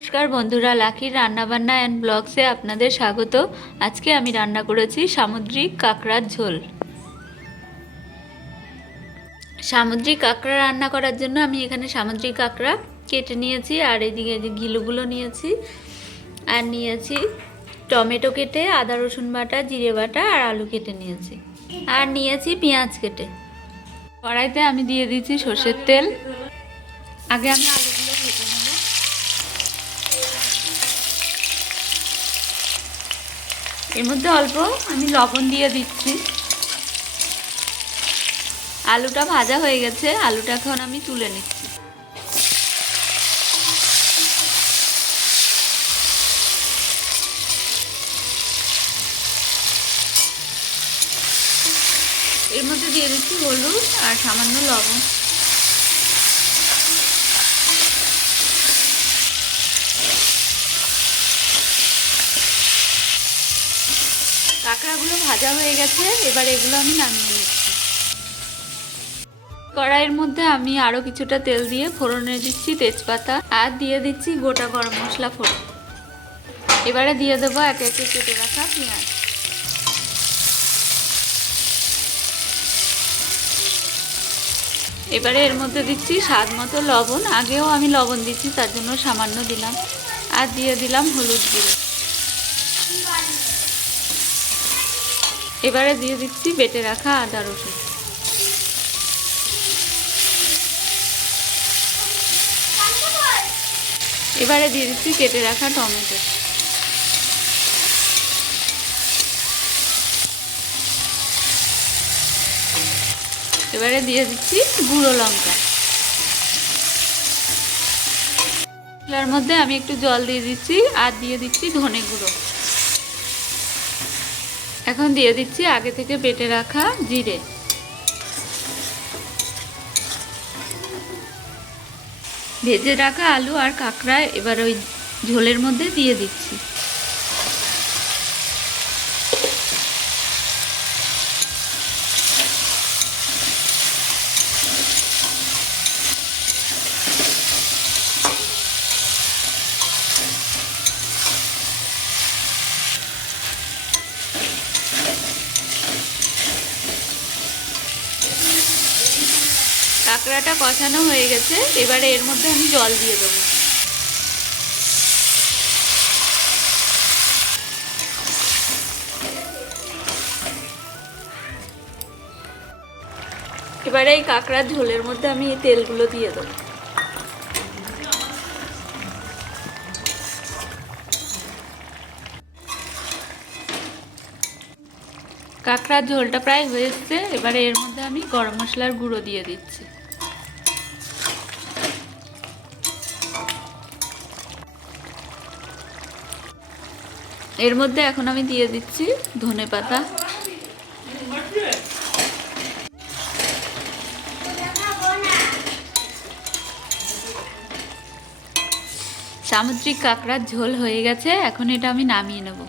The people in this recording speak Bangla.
নমস্কার বন্ধুরা, লাকির রান্নাবান্না অ্যান্ড ব্লগসে আপনাদের স্বাগত। আজকে আমি রান্না করেছি সামুদ্রিক কাঁকড়ার ঝোল। সামুদ্রিক কাঁকড়া রান্না করার জন্য আমি এখানে সামুদ্রিক কাঁকড়া কেটে নিয়েছি, আর এদিকে যে গিলুগুলো নিয়েছি, আর নিয়েছি টমেটো কেটে, আদা রসুন বাটা, জিরে বাটা, আর আলু কেটে নিয়েছি। আর নিয়েছি পেঁয়াজ কেটে। কড়াইতে আমি দিয়ে দিয়েছি সর্ষের তেল। আগে আমি আলুগুলো কেটে নেব। এর মধ্যে অল্প আমি লবণ দিয়ে দিচ্ছি। আলুটা ভাজা হয়ে গেছে, আলুটা এখন আমি তুলে নিচ্ছি। এর মধ্যে দিয়ে দিচ্ছি হলুদ আর সামান্য লবণ। কাঁকড়াগুলো ভাজা হয়ে গেছে, এবার এগুলো আমি নামিয়ে নিচ্ছি। কড়াইয়ের মধ্যে আমি আরও কিছুটা তেল দিয়ে ফোড়নে দিচ্ছি তেজপাতা আর দিয়ে দিচ্ছি গোটা গরম মশলা ফোড়ন। এবারে দিয়ে দেবো একে একে কেটে রাখা পেঁয়াজ। এবারে এর মধ্যে দিচ্ছি স্বাদ মতো লবণ, আগেও আমি লবণ দিচ্ছি, তার জন্য সামান্য দিলাম। আর দিয়ে দিলাম হলুদ গুঁড়ো। এবারে দিয়ে দিচ্ছি বেটে রাখা আদা রসুন। এবারে দিয়ে দিচ্ছি কেটে রাখা টমেটো। এবারে দিয়ে দিচ্ছি গুঁড়ো লঙ্কা। মশলার মধ্যে আমি একটু জল দিয়ে দিচ্ছি আর দিয়ে দিচ্ছি ধনে গুঁড়ো। এখন দিয়ে দিচ্ছি আগে থেকে বেটে রাখা জিরে। ভেজে রাখা আলু আর কাঁকড়া এবার ওই ঝোলের মধ্যে দিয়ে দিচ্ছি। কাঁকড়াটা কষানো হয়ে গেছে, এবারে এর মধ্যে আমি জল দিয়ে দেবো। এবারে এই কাঁকড়ার ঝোলের মধ্যে আমি এই তেলগুলো দিয়ে দেবো। কাঁকড়ার ঝোলটা প্রায় হয়ে এসছে, এবারে এর মধ্যে আমি গরম মশলার গুঁড়ো দিয়ে দিচ্ছি। এর মধ্যে এখন আমি দিয়ে দিচ্ছি ধনে পাতা। সামুদ্রিক কাঁকড়ার ঝোল হয়ে গেছে, এখন এটা আমি নামিয়ে নেব।